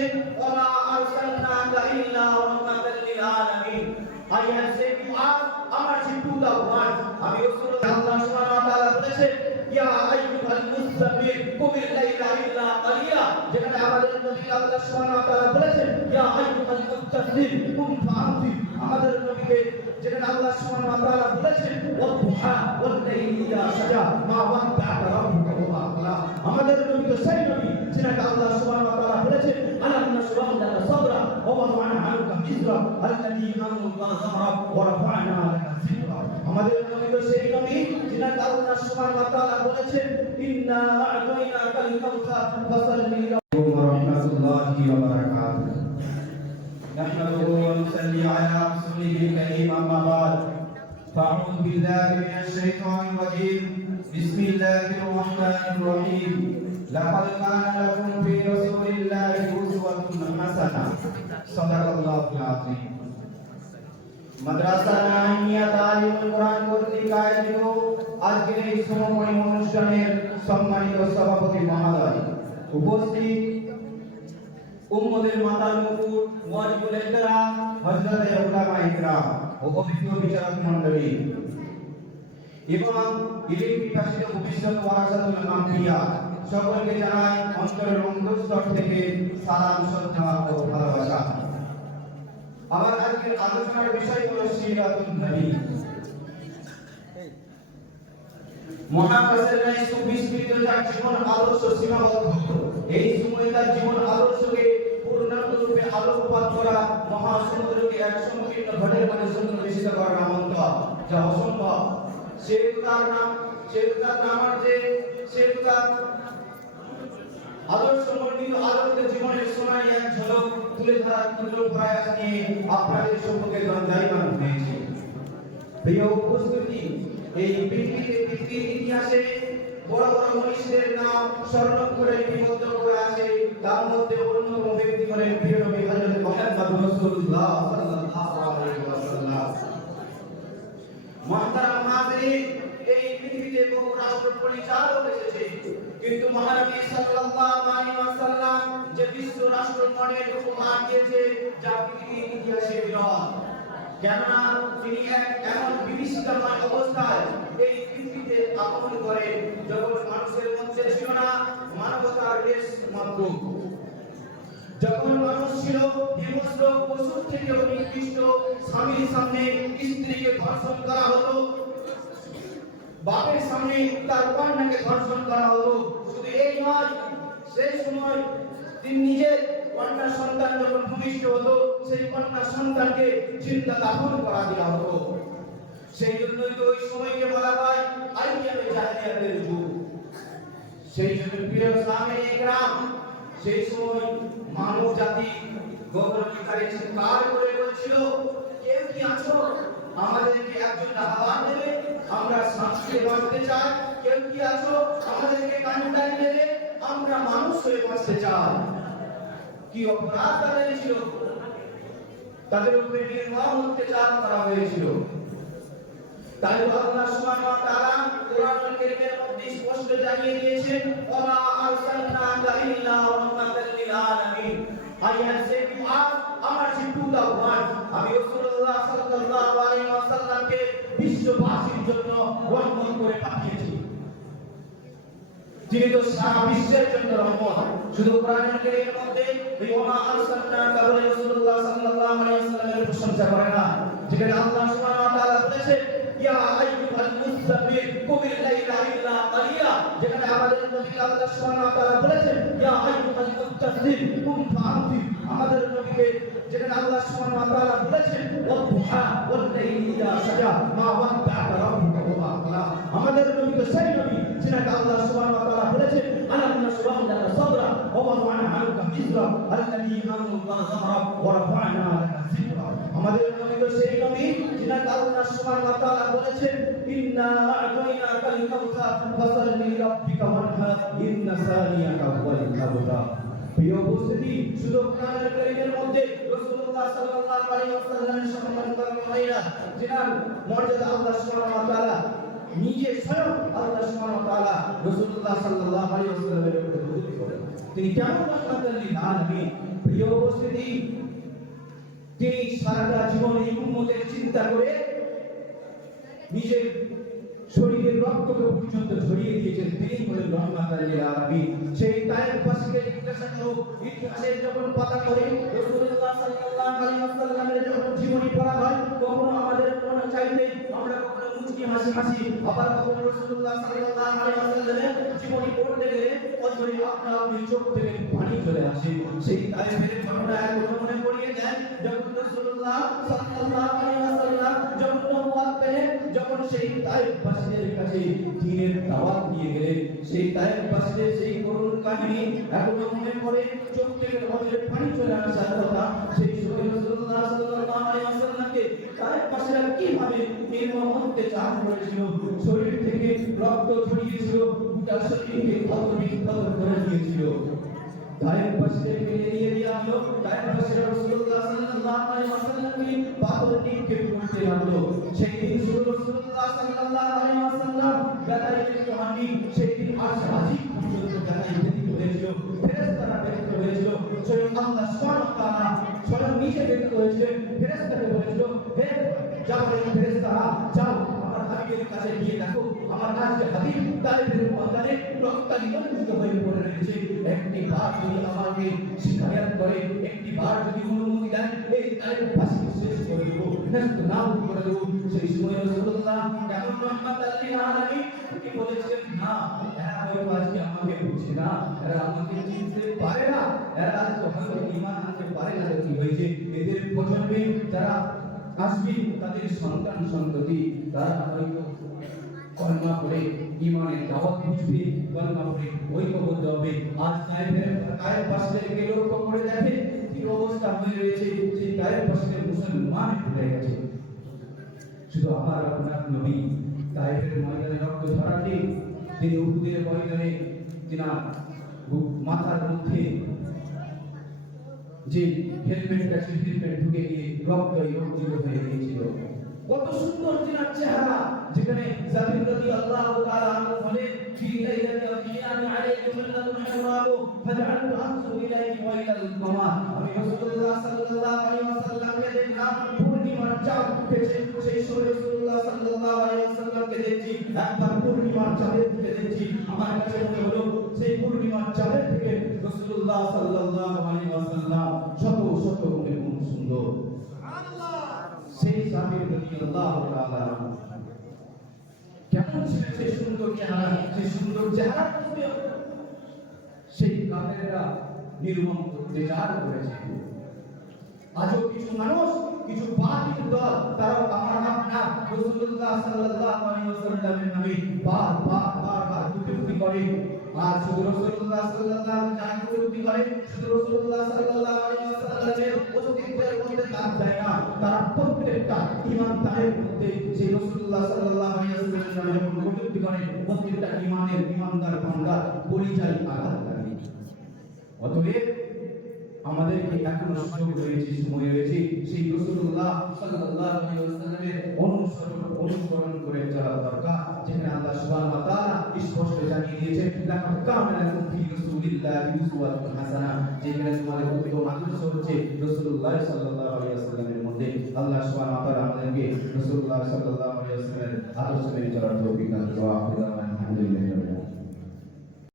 দিয়েছেন ওয়া আরসালনাকা ইল্লা রাহমাতাল লিল আলামিন। I have said to us, আমার শিক্ষা ওয়ান আমি রাসূলুল্লাহ আল্লাহ সুবহানাহু ওয়া তাআলা বলেছেন ইয়া আইয়ুহাল মুসাব্বির কুমিল লাইলা ইল্লা কালিলা, যেখানে আমাদের নবী আল্লাহ সুবহানাহু ওয়া তাআলা বলেছেন ইয়া আইয়ুহাল মুত্তাসির কুম ফাআনতির, আমাদের নবীকে যেখানে আল্লাহ সুবহানাহু ওয়া তাআলা বলেছেন ওয়াদুহা ওয়াল লাইলি ইযা সাজা মা ওয়াদ্দাআকা রাব্বুকা ওয়া মা ক্বালা, আমাদের নবী তো সেই নবী যেখানে আল্লাহ সুবহানাহু ওয়া তাআলা বলেছেন আলাম নাশরাহ লাকা সাদরা ওয়া ওয়াদা'না আনকা ইজরা আল্লাযী আনকাযা যাহরাক ওয়া রাফা'না লাকা যিকরা, আমাদের নবী তো সেই নবী যেখানে আল্লাহ সুবহানাহু ওয়া তাআলা বলেছেন ইন্না আ'তাইনাকাল কাউসার ফাসাল্লি লিরাব্বিকা ওয়া রাহমাতুল্লাহি ওয়া বারাকাতুহু। نحمده ونصلي على رسوله الكريم أما بعد فأعوذ بالله من الشيطان الرجيم بسم الله الرحمن الرحيم لقد كان لكم في رسول الله أسوة حسنة صدق الله العظيم। মাদ্রাসা নাইমিয়া তালিমুল কোরআন কর্তৃক আয়োজিত আজকের এই সমময় অনুষ্ঠানের সম্মানিত সভাপতি মহোদয়, উপস্থিত উম্মতের মাতার মুকুট ওয়াজিবুল ইহতিরাম হযরতে উলামায়ে ইকরাম ও অভিজ্ঞ বিচারক মণ্ডলী এবং ইলম বিকাশিত ভবিষ্যৎ ওয়ারাসাতুল আম্বিয়া, সকলকে জানাই অন্তরের অন্তঃস্থল থেকে সালাম, শ্রদ্ধা ও ভালোবাসা। আমার আজকের আলোচনার বিষয় হলো সিরাতুন নবী। মুহাম্মদ তার জীবন আদর্শ সীমাবদ্ধ, এই সময় তার জীবন আদর্শকে পূর্ণাঙ্গরূপে আলোকপাত করা, মহাসমুদ্রকে এক সংকীর্ণ ঘটের মধ্যে সন্নিবেশিত করার মন্ত্র যা অসম্ভব। সেহেতু তার আদর্শ মণ্ডিত আলোকিত জীবনের সোনালী এক ঝলক তুলে ধরার ক্ষুদ্র প্রয়াস নিয়ে আপনাদের সম্মুখে দণ্ডায়মান হয়েছে। প্রিয় উপস্থিতি, এই পৃথিবীর ইতিহাসে বড় বড় মনীষীদের নাম স্মরণ করে লিপিবদ্ধ করে আছে, তার মধ্যে অন্যতম ব্যক্তি হলেন প্রিয় নবী হযরত মুহাম্মদ রাসূলুল্লাহ সাল্লাল্লাহু আলাইহি ওয়াসাল্লাম। মুহতারাম হাজিরিন, এই পৃথিবীতে বহু রাষ্ট্র পরিচালক এসেছে, কিন্তু মহানবী সাল্লাল্লাহু আলাইহি ওয়াসাল্লাম যে বিশ্ব রাষ্ট্র মডেল উপহার দিয়েছে যা পৃথিবীর ইতিহাসে বিরল। কেননা তিনি এক এমন বিভীষিকাময় অবস্থায় এই পৃথিবীতে আগমন করেন যখন মানুষের মধ্যে ছিল না মানবতার রেশ মাত্র, যখন মানুষ ছিল হিংস্র পশুর থেকেও নিকৃষ্ট, স্বামীর সামনে স্ত্রীকে ধর্ষণ করা হতো, বাপের সামনে তার কন্যাকে ধর্ষণ করা হতো। শুধু এই নয়, সেই সময় তিনি নিজের কন্যা সন্তান যখন ভূমিষ্ঠ হতো সেই কন্যা সন্তানকে জিন্দা দাফন করা দেওয়া হতো। সেই জন্যই তো ওই সময়কে বলা হয় আইয়ামে জাহেলিয়াতের যুগ। সেই জন্য প্রিয় ইসলামের ইকরাম, সেই সময় মানব জাতি গগন ভিখারি চিৎকার করে বলছিল, কেউ কি আছো আমাদেরকে একজন আহ্বান দেবে, আমরা শান্তিতে বাঁচতে চাই, কেউ কি আছো আমাদেরকে কান্ডারি দেবে, আমরা মানুষ হয়ে বাঁচতে চাই। কি অপরাধ তাদের ছিল, তাদের উপরে নির্মম অত্যাচার করা হয়েছিল। তাই আল্লাহ সুবহানাহু ওয়া তাআলা কোরআনুল কারীমের মধ্যে স্পষ্ট জানিয়ে দিয়েছেন ওয়া আরসালনাকা ইল্লা রাহমাতাল লিল আলামিন। I have said to us, আমার শিক্ষা ওয়ান আমি রাসূলুল্লাহ সাল্লাল্লাহু আলাইহি ওয়াসাল্লামকে বিশ্ববাসীর জন্য রহমত করে পাঠিয়েছি। যিনি তো সারা বিশ্বের জন্য রহমত। শুধু কোরআনুল কারীমের মধ্যে এই ওয়া আরসালনাকা বলে রাসূলুল্লাহ সাল্লাল্লাহু আলাইহি ওয়াসাল্লামের প্রশংসা করে না, যেখানে আল্লাহ সুবহানাহু ওয়া তাআলা বলেছেন ইয়া আইয়ুহাল মুসাব্বির কুমিল লাইলা ইল্লা কালিলা, যেখানে আমাদের নবী আল্লাহ সুবহানাহু ওয়া তাআলা বলেছেন ইয়া আইয়ুহাল মুত্তাসির কুম ফাআনতির, আমাদের নবীকে যেখানে আল্লাহ সুবহানাহু ওয়া তাআলা বলেছেন ওয়াদুহা ওয়াল লাইলি ইযা সাজা মা ওয়াদ্দাআকা রাব্বুকা ওয়া মা ক্বালা, আমাদের নবী তো সেই নবী যেখানে আল্লাহ সুবহানাহু ওয়া তাআলা বলেছেন আলাম নাশরাহ লাকা সাদরা ওয়া ওয়াদা'না আনকা ইজরা আল্লাযী আনকাযা যাহরাক ওয়া রাফা'না লাকা যিকরা, আমাদের নবী তো সেই নবী যেখানে আল্লাহ সুবহানাহু ওয়া তাআলা বলেছেন ইন্না আ'তাইনাকাল কাউসার ফাসাল্লি লিরাব্বিকা ওয়ানহার ইন্না সানিয়াকা হুয়াল আবতার। প্রিয় উপস্থিতি, শুধু কোরআনুল কারীমের মধ্যে রাসূলুল্লাহ সাল্লাল্লাহু আলাইহি ওয়াসাল্লামের সম্মানিত ভাইরা যেনার মর্যাদা আল্লাহ সুবহানাহু ওয়া তাআলা নিজে স্বয়ং আল্লাহ সুবহানাহু ওয়া তাআলা রাসূলুল্লাহ সাল্লাল্লাহু আলাইহি ওয়াসাল্লামের উপরে উল্লেখ করেন। তিনি কেমন রাহমাতুল লিল আলামিন, প্রিয় উপস্থিতি, তিনি সারাটা জীবন এই উম্মতের চিন্তা করে নিজের শরীরের রক্তকে পর্যন্ত ঝরিয়ে দিয়েছেন। তিনি হলেন রহমাতুল লিল আলামিন। সেই তায়েফবাসীকে ইতিহাসের যখন পাতা করে রাসূলুল্লাহ সাল্লাল্লাহু আলাইহি ওয়াসাল্লামের যখন জীবনী পড়া হয়, কখনো আমাদের মনে চাইতে আমরা কখনো মুচকি হাসি, আবার কখনো রাসূলুল্লাহ সাল্লাল্লাহু আলাইহি ওয়াসাল্লামের জীবনী পড়তে গেলে অজরে আপনা আপনি চোখ থেকে পানি চলে আসে। সেই তায়েফের ঘটনা এখনো মনে পড়িয়ে দেয়, যখন রাসূলুল্লাহ সাল্লাল্লাহু আলাইহি ওয়াসাল্লাম যখন নবুয়ত পেলেন, যখন সেই তায়েফবাসীদের কাছে দ্বীনের দাওয়াত দিয়ে গেলেন, সেই তায়েফবাসীদের সেই করুণ কাহিনী এখনো মনে পড়ে, চোখ থেকে অজরে পানি চলে আসার কথা। সেই সময় রাসূলুল্লাহ সাল্লাল্লাহু আলাইহি ওয়াসাল্লামকে তায়েফবাসীরা কিভাবে নির্মম অত্যাচার করেছিল, শরীর থেকে রক্ত ঝরিয়েছিল, তার শরীরকে ক্ষত করে দিয়েছিল। তায়েফবাসীদেরকে নিয়ে আসলো, তায়েফবাসীরা রাসূলুল্লাহ সাল্লাল্লাহু আলাইহি ওয়াসাল্লামকে পাথর নিক্ষেপ করতে লাগলো। সেই দিন রাসূলুল্লাহ সাল্লাল্লাহু আলাইহি ওয়াসাল্লাম গাদায় ব্যতীত হননি। সেই দিন আরশ আজিম পর্যন্ত গাদায় ব্যতীত হয়েছিল, ফেরেশতারা ব্যতীত হয়েছিল, স্বয়ং আল্লাহ সুবহানাহু ওয়া তাআলা স্বয়ং নিজে ব্যতীত হয়েছিলেন। ফেরেশতাকে বলেছিল, হে জাবরেল ফেরেশতারা, যাও আমার হাবিবের কাছে গিয়ে দেখো আমার আজকে হাবিব তালেবের ময়দানে রক্তাক্ত হয়ে পড়ে রয়েছে। একটি বার যদি আমাকে শিকায়াত করে, একটি বার যদি অনুমতি দেন, এই তালেববাসী শেষ করে দেবো, নষ্ট নাম করে দেবো। সেই সময় রাসূলুল্লাহ কেমন রহমাতুল লিল আলামিন কি বলেছেন, না এরা হয়তো আজকে আমাকে বুঝে না, এরা আমাকে চিনতে পারে না, এরা তো হয়তো ঈমান আনতে পারে না। কি হয়েছে, এদের প্রজন্মে যারা আসবে তাদের সন্তান সন্ততি তারা হয়তো কলমা পড়ে ঈমানের দাওয়াত বুঝবে, কলমা পড়ে ঐক্যবদ্ধ হবে। আজ তায়েফবাসীদেরকে লক্ষ্য করে দেখে কি অবস্থা হয়ে রয়েছে, সেই তায়েফবাসীদের মুসলমান ভুলে গেছে। শুধু আমার আপনার নবী তায়েফের ময়দানে রক্ত ঝরাতে, তিনি উহুদের ময়দানে তিনার মাথার মধ্যে যে হেলমেটটা ছিল, হেলমেট ঢুকে গিয়ে রক্ত রঞ্জিত হয়ে গিয়েছিল। কত সুন্দর তিনার চেহারা, যেখানে জাবির রাদিয়াল্লাহু তাআলা আনহু বলেন, ফি লাইলাতি আল-কিয়ামি আলাইহি মিল্লাতুন হারামু ফাজআলতু আনজুরু ইলাইহি ওয়া ইলাল কামার। আমি রাসূলুল্লাহ সাল্লাল্লাহু আলাইহি ওয়াসাল্লামকে দেখলাম পূর্ণিমার চাঁদ উঠেছে, সেই সময় রাসূলুল্লাহ সাল্লাল্লাহু আলাইহি ওয়াসাল্লামকে দেখছি, একবার পূর্ণিমার চাঁদের দিকে দেখছি, আমার কাছে মনে হলো সেই পূর্ণিমার চাঁদের থেকে রাসূলুল্লাহ সাল্লাল্লাহু আলাইহি ওয়াসাল্লাম শত শত গুণে সুন্দর। সুবহানাল্লাহ। সেই জাবির রাদিয়াল্লাহু তাআলা কেমন ছিল সেই সুন্দর চেহারা, সেই সুন্দর চেহারা সেই কাফেররা নির্মম অত্যাচার করেছে। আজও কিছু মানুষ, কিছু বাতিল দল, তারাও আমার আপনার রাসূলুল্লাহ সাল্লাল্লাহু আলাইহি ওয়াসাল্লামের নামে বারবার কটূক্তি করে। আর শুধু রাসূলুল্লাহ সাল্লাল্লাহু আলাইহি কটূক্তি করে, শুধু রাসূলুল্লাহ সাল্লাল্লাহু আলাইহি ওয়াসাল্লামের অস্তিত্বের মধ্যে কাজ যায় না, তারা প্রত্যেকটা ঈমানদারের মধ্যে সেই রাসূলুল্লাহ সাল্লাল্লাহু আলাইহি ওয়াসাল্লামের নামে কটূক্তি করে, প্রত্যেকটা ঈমানদার বান্দা পরিচয় আঘাত লাগে। অতএব আমাদেরকে এখনো সুযোগ রয়েছে, সময় রয়েছে, সেই রাসূলুল্লাহ সাল্লাল্লাহু আলাইহি ওয়াসাল্লামের অনুসরণ করে চলা দরকার। যেখানে আল্লাহ সুবহানাহু ওয়া তাআলা স্পষ্ট জানিয়ে দিয়েছেন, লাকাদ কানা লাকুম ফি রাসূলিল্লাহি উসওয়াতুন হাসানাহ, যেখানে তোমাদের উত্তম আদর্শ হচ্ছে রাসূলুল্লাহ সাল্লাল্লাহু আলাইহি ওয়াসাল্লামের মধ্যে। আল্লাহ সুবহানাহু ওয়া তাআলা আমাদেরকে রাসূলুল্লাহ সাল্লাল্লাহু আলাইহি ওয়াসাল্লামের আদর্শ মেনে চলার তৌফিক দান করুন। আলহামদুলিল্লাহ।